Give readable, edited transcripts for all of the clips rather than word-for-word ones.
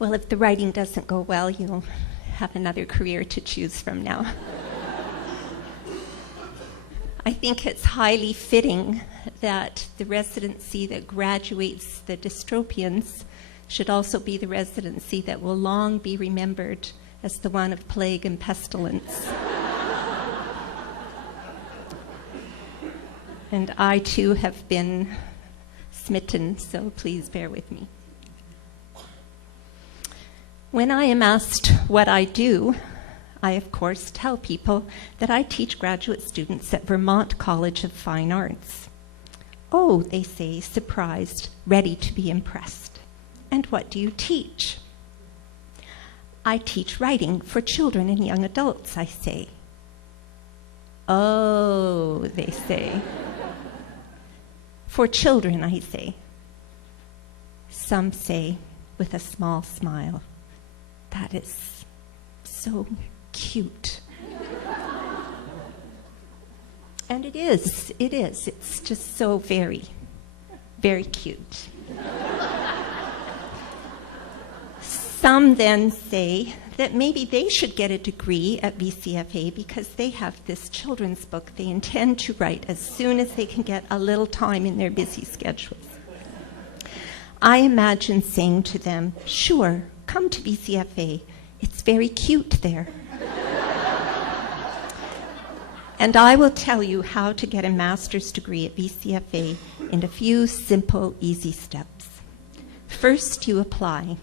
Well, if the writing doesn't go well, you'll have another career to choose from now. I think it's highly fitting that the residency that graduates the dystropians should also be the residency that will long be remembered as the one of plague and pestilence. And I too have been smitten, so please bear with me. When I am asked what I do, I, of course, tell people that I teach graduate students at Vermont College of Fine Arts. Oh, they say, surprised, ready to be impressed. And what do you teach? I teach writing for children and young adults, I say. Oh, they say. For children, I say. Some say, with a small smile, that is so cute. And it is. It's just so very, very cute. Some then say that maybe they should get a degree at WCYA because they have this children's book they intend to write as soon as they can get a little time in their busy schedules. I imagine saying to them, sure, come to WCYA. It's very cute there. And I will tell you how to get a master's degree at WCYA in a few simple, easy steps. First, you apply.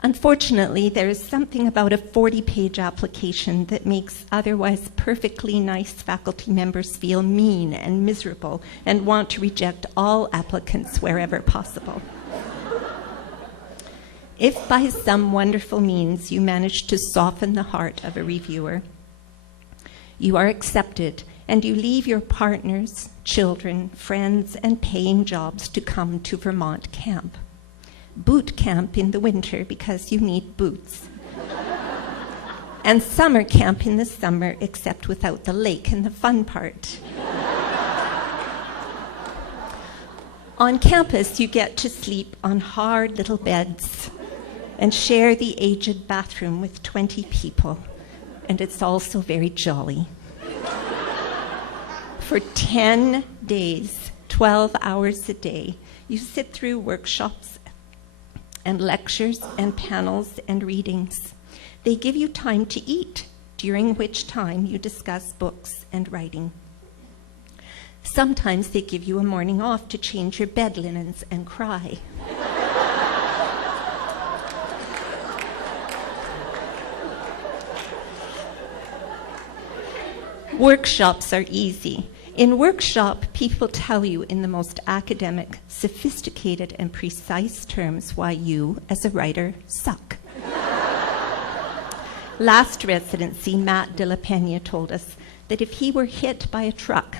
Unfortunately, there is something about a 40-page application that makes otherwise perfectly nice faculty members feel mean and miserable and want to reject all applicants wherever possible. If by some wonderful means you manage to soften the heart of a reviewer, you are accepted and you leave your partners, children, friends, and paying jobs to come to Vermont camp. Boot camp in the winter because you need boots. And summer camp in the summer, except without the lake and the fun part. On campus, you get to sleep on hard little beds and share the aged bathroom with 20 people. And it's also very jolly. For 10 days, 12 hours a day, you sit through workshops and lectures and panels and readings. They give you time to eat, during which time you discuss books and writing. Sometimes they give you a morning off to change your bed linens and cry. Workshops are easy. In workshop, people tell you in the most academic, sophisticated, and precise terms why you, as a writer, suck. Last residency, Matt de la Pena told us that if he were hit by a truck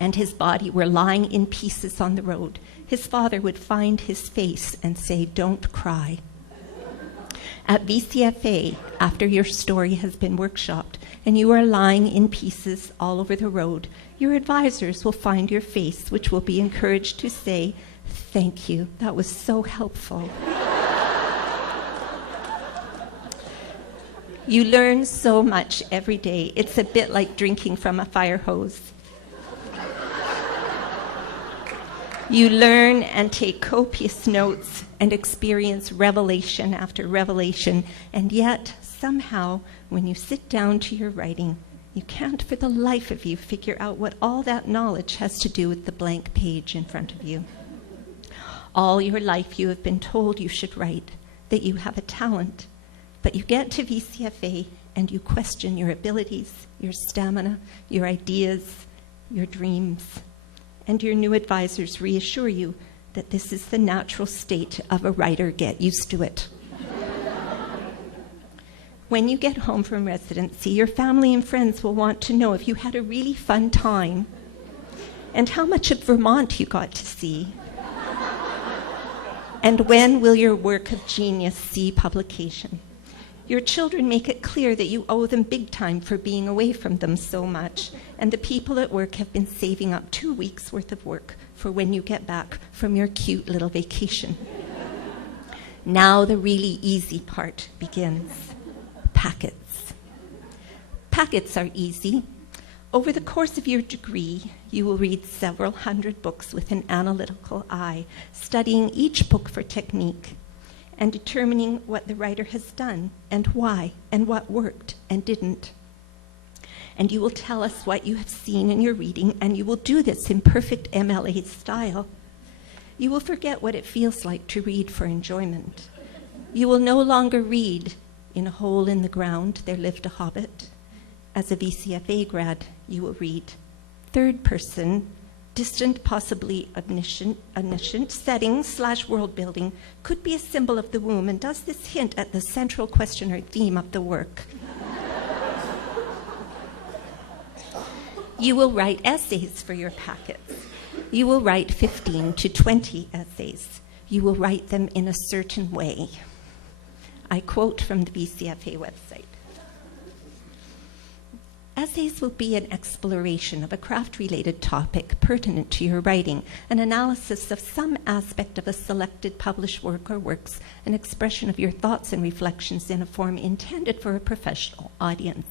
and his body were lying in pieces on the road, his father would find his face and say, "Don't cry." At WCYA, after your story has been workshopped and you are lying in pieces all over the road, your advisors will find your face, which will be encouraged to say, "Thank you, that was so helpful." You learn so much every day. It's a bit like drinking from a fire hose. You learn and take copious notes and experience revelation after revelation, and yet, somehow, when you sit down to your writing, you can't for the life of you figure out what all that knowledge has to do with the blank page in front of you. All your life you have been told you should write, that you have a talent, but you get to WCYA and you question your abilities, your stamina, your ideas, your dreams. And your new advisors reassure you that this is the natural state of a writer. Get used to it. When you get home from residency, your family and friends will want to know if you had a really fun time and how much of Vermont you got to see. And when will your work of genius see publication? Your children make it clear that you owe them big time for being away from them so much, and the people at work have been saving up 2 weeks' worth of work for when you get back from your cute little vacation. Now the really easy part begins. Packets. Packets are easy. Over the course of your degree, you will read several hundred books with an analytical eye, studying each book for technique and determining what the writer has done and why and what worked and didn't. And you will tell us what you have seen in your reading, and you will do this in perfect MLA style. You will forget what it feels like to read for enjoyment. You will no longer read, "In a hole in the ground there lived a hobbit." As a VCFA grad, you will read third person, distant, possibly omniscient, setting / world building, could be a symbol of the womb, and does this hint at the central question or theme of the work? You will write essays for your packets. You will write 15 to 20 essays. You will write them in a certain way. I quote from the VCFA website. Essays will be an exploration of a craft-related topic pertinent to your writing, an analysis of some aspect of a selected published work or works, an expression of your thoughts and reflections in a form intended for a professional audience.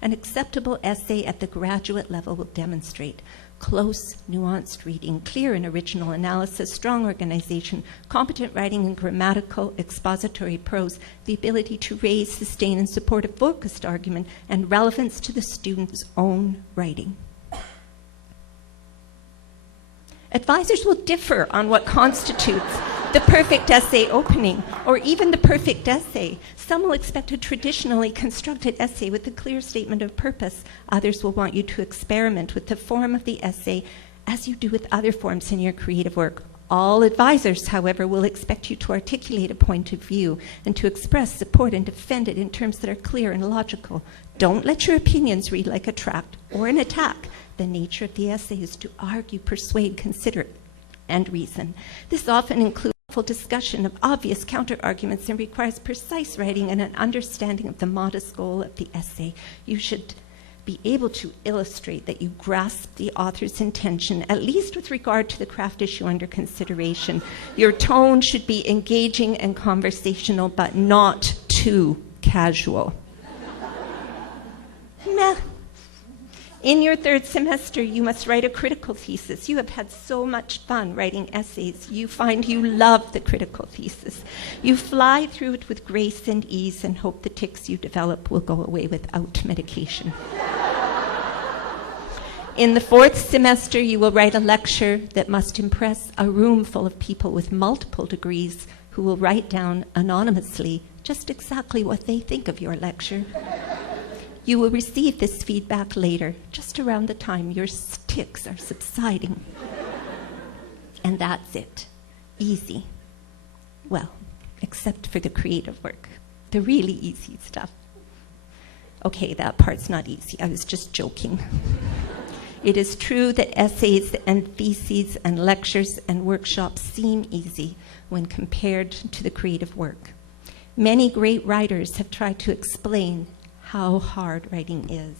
An acceptable essay at the graduate level will demonstrate close, nuanced reading, clear and original analysis, strong organization, competent writing and grammatical, expository prose, the ability to raise, sustain, and support a focused argument, and relevance to the student's own writing. Advisors will differ on what constitutes the perfect essay opening, or even the perfect essay. Some will expect a traditionally constructed essay with a clear statement of purpose. Others will want you to experiment with the form of the essay as you do with other forms in your creative work. All advisors, however, will expect you to articulate a point of view and to express, support, and defend it in terms that are clear and logical. Don't let your opinions read like a tract or an attack. The nature of the essay is to argue, persuade, consider, and reason. This often includes full discussion of obvious counter-arguments and requires precise writing and an understanding of the modest goal of the essay. You should be able to illustrate that you grasp the author's intention, at least with regard to the craft issue under consideration. Your tone should be engaging and conversational, but not too casual. Meh. In your third semester, you must write a critical thesis. You have had so much fun writing essays. You find you love the critical thesis. You fly through it with grace and ease and hope the tics you develop will go away without medication. In the fourth semester, you will write a lecture that must impress a room full of people with multiple degrees who will write down anonymously just exactly what they think of your lecture. You will receive this feedback later, just around the time your tics are subsiding. And that's it. Easy. Well, except for the creative work, the really easy stuff. Okay, that part's not easy. I was just joking. It is true that essays and theses and lectures and workshops seem easy when compared to the creative work. Many great writers have tried to explain how hard writing is.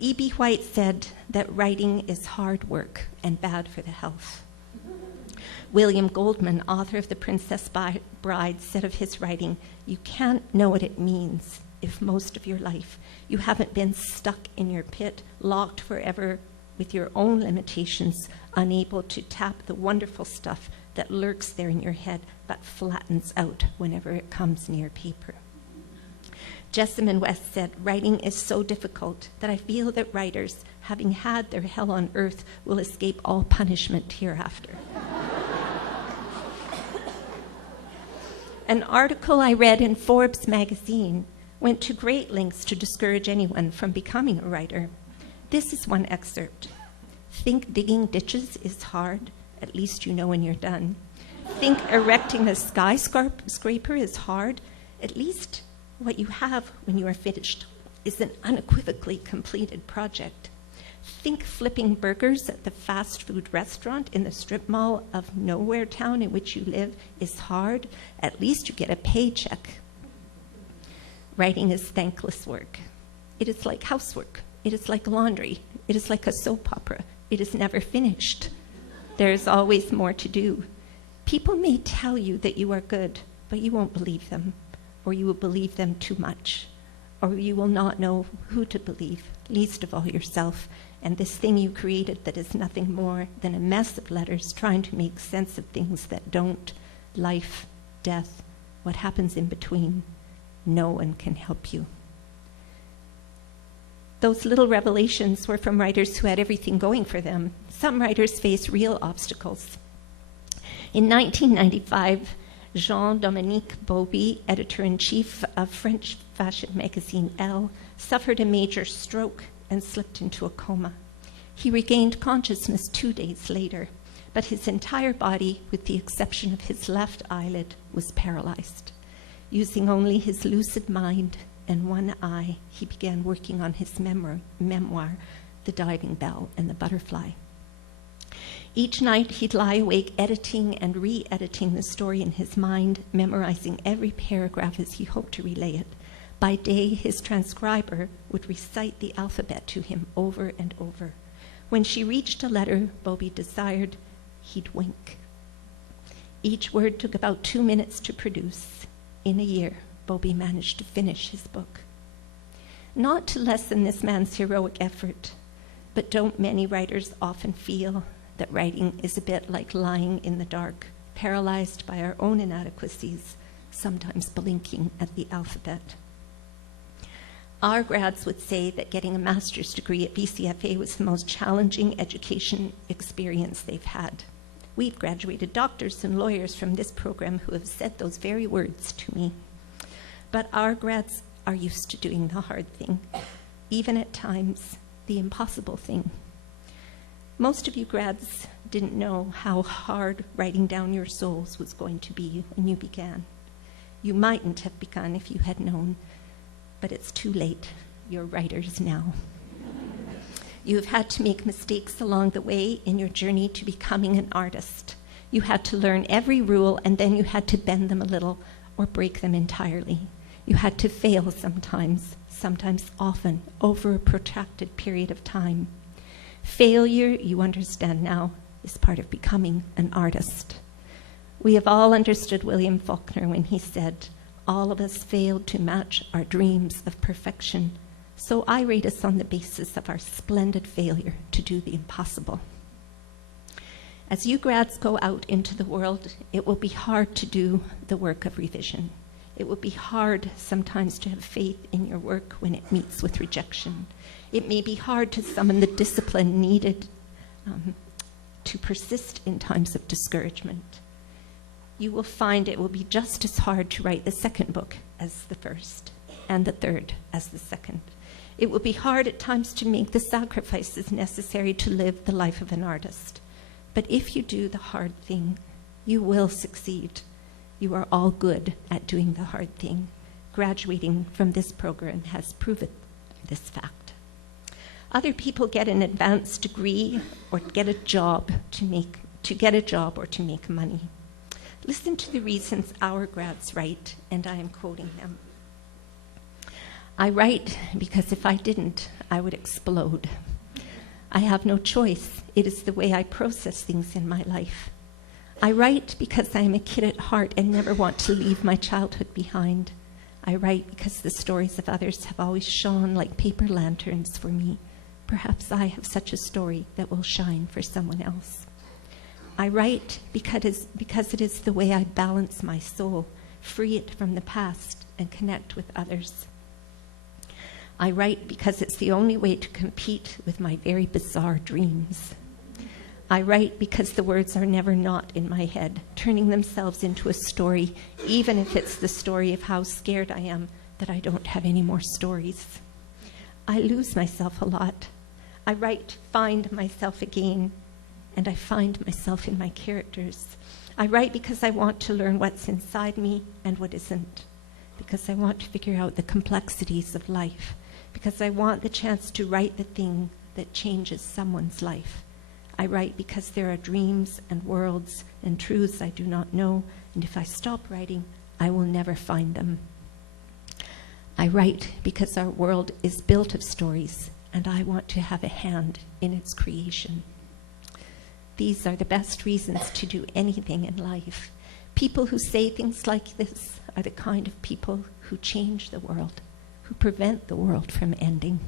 E.B. White said that writing is hard work and bad for the health. William Goldman, author of The Princess Bride, said of his writing, "You can't know what it means if most of your life you haven't been stuck in your pit, locked forever with your own limitations, unable to tap the wonderful stuff that lurks there in your head but flattens out whenever it comes near paper." Jessamine West said, "Writing is so difficult that I feel that writers, having had their hell on earth, will escape all punishment hereafter." An article I read in Forbes magazine went to great lengths to discourage anyone from becoming a writer. This is one excerpt. "Think digging ditches is hard, at least you know when you're done. Think erecting a skyscraper is hard, at least what you have when you are finished is an unequivocally completed project. Think flipping burgers at the fast food restaurant in the strip mall of nowhere town in which you live is hard. At least you get a paycheck." Writing is thankless work. It is like housework. It is like laundry. It is like a soap opera. It is never finished. There is always more to do. People may tell you that you are good, but you won't believe them, or you will believe them too much, or you will not know who to believe, least of all yourself, and this thing you created that is nothing more than a mess of letters trying to make sense of things that don't, life, death, what happens in between. No one can help you. Those little revelations were from writers who had everything going for them. Some writers face real obstacles. In 1995, Jean-Dominique Bauby, editor-in-chief of French fashion magazine Elle, suffered a major stroke and slipped into a coma. He regained consciousness 2 days later, but his entire body, with the exception of his left eyelid, was paralyzed. Using only his lucid mind and one eye, he began working on his memoir, The Diving Bell and the Butterfly. Each night, he'd lie awake editing and re-editing the story in his mind, memorizing every paragraph as he hoped to relay it. By day, his transcriber would recite the alphabet to him over and over. When she reached a letter Bauby desired, he'd wink. Each word took about 2 minutes to produce. In a year, Bauby managed to finish his book. Not to lessen this man's heroic effort, but don't many writers often feel that writing is a bit like lying in the dark, paralyzed by our own inadequacies, sometimes blinking at the alphabet? Our grads would say that getting a master's degree at WCYA was the most challenging education experience they've had. We've graduated doctors and lawyers from this program who have said those very words to me. But our grads are used to doing the hard thing, even at times the impossible thing. Most of you grads didn't know how hard writing down your souls was going to be when you began. You mightn't have begun if you had known, but it's too late. You're writers now. You have had to make mistakes along the way in your journey to becoming an artist. You had to learn every rule, and then you had to bend them a little or break them entirely. You had to fail sometimes often, over a protracted period of time. Failure, you understand now, is part of becoming an artist. We have all understood William Faulkner when he said, "All of us failed to match our dreams of perfection, so I rate us on the basis of our splendid failure to do the impossible." As you grads go out into the world, it will be hard to do the work of revision. It will be hard sometimes to have faith in your work when it meets with rejection. It may be hard to summon the discipline needed to persist in times of discouragement. You will find it will be just as hard to write the second book as the first, and the third as the second. It will be hard at times to make the sacrifices necessary to live the life of an artist. But if you do the hard thing, you will succeed. You are all good at doing the hard thing. Graduating from this program has proven this fact. Other people get an advanced degree or get a job to make money. Listen to the reasons our grads write, and I am quoting them. "I write because if I didn't, I would explode. I have no choice. It is the way I process things in my life. I write because I am a kid at heart and never want to leave my childhood behind. I write because the stories of others have always shone like paper lanterns for me. Perhaps I have such a story that will shine for someone else. I write because it is the way I balance my soul, free it from the past, and connect with others. I write because it's the only way to compete with my very bizarre dreams. I write because the words are never not in my head, turning themselves into a story, even if it's the story of how scared I am that I don't have any more stories. I lose myself a lot. I write to find myself again, and I find myself in my characters. I write because I want to learn what's inside me and what isn't, because I want to figure out the complexities of life, because I want the chance to write the thing that changes someone's life. I write because there are dreams and worlds and truths I do not know, and if I stop writing, I will never find them. I write because our world is built of stories, and I want to have a hand in its creation. These are the best reasons to do anything in life. People who say things like this are the kind of people who change the world, who prevent the world from ending.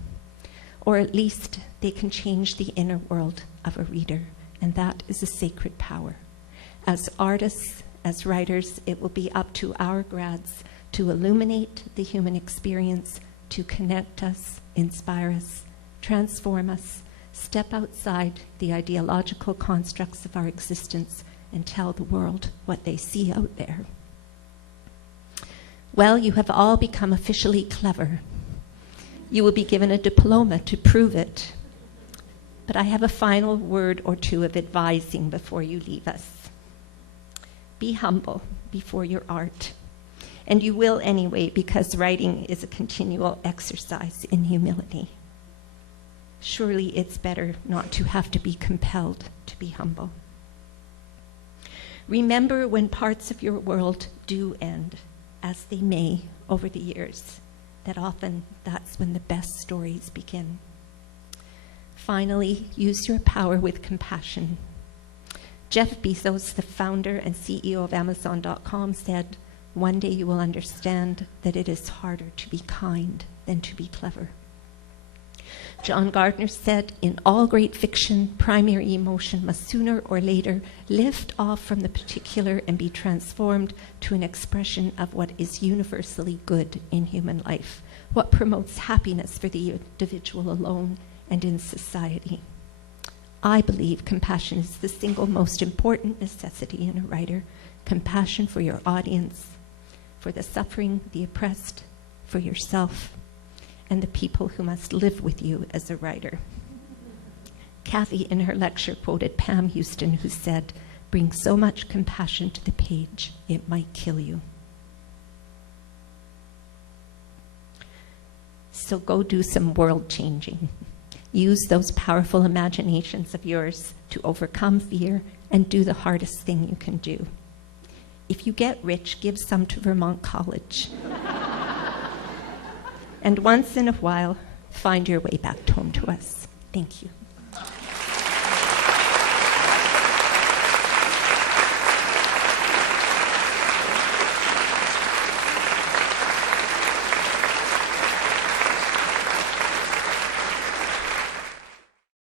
Or at least they can change the inner world of a reader, and that is a sacred power. As artists, as writers, it will be up to our grads to illuminate the human experience, to connect us, inspire us, transform us, step outside the ideological constructs of our existence, and tell the world what they see out there. Well, you have all become officially clever. You will be given a diploma to prove it. But I have a final word or two of advising before you leave us. Be humble before your art. And you will anyway, because writing is a continual exercise in humility. Surely it's better not to have to be compelled to be humble. Remember when parts of your world do end, as they may over the years, that often that's when the best stories begin. Finally, use your power with compassion. Jeff Bezos, the founder and CEO of Amazon.com, said, "One day you will understand that it is harder to be kind than to be clever." John Gardner said, "In all great fiction, primary emotion must sooner or later lift off from the particular and be transformed to an expression of what is universally good in human life, what promotes happiness for the individual alone and in society." I believe compassion is the single most important necessity in a writer. Compassion for your audience, for the suffering, the oppressed, for yourself, and the people who must live with you as a writer. Kathy, in her lecture, quoted Pam Houston, who said, "Bring so much compassion to the page, it might kill you." So go do some world changing. Use those powerful imaginations of yours to overcome fear and do the hardest thing you can do. If you get rich, give some to Vermont College. And once in a while, find your way back home to us. Thank you.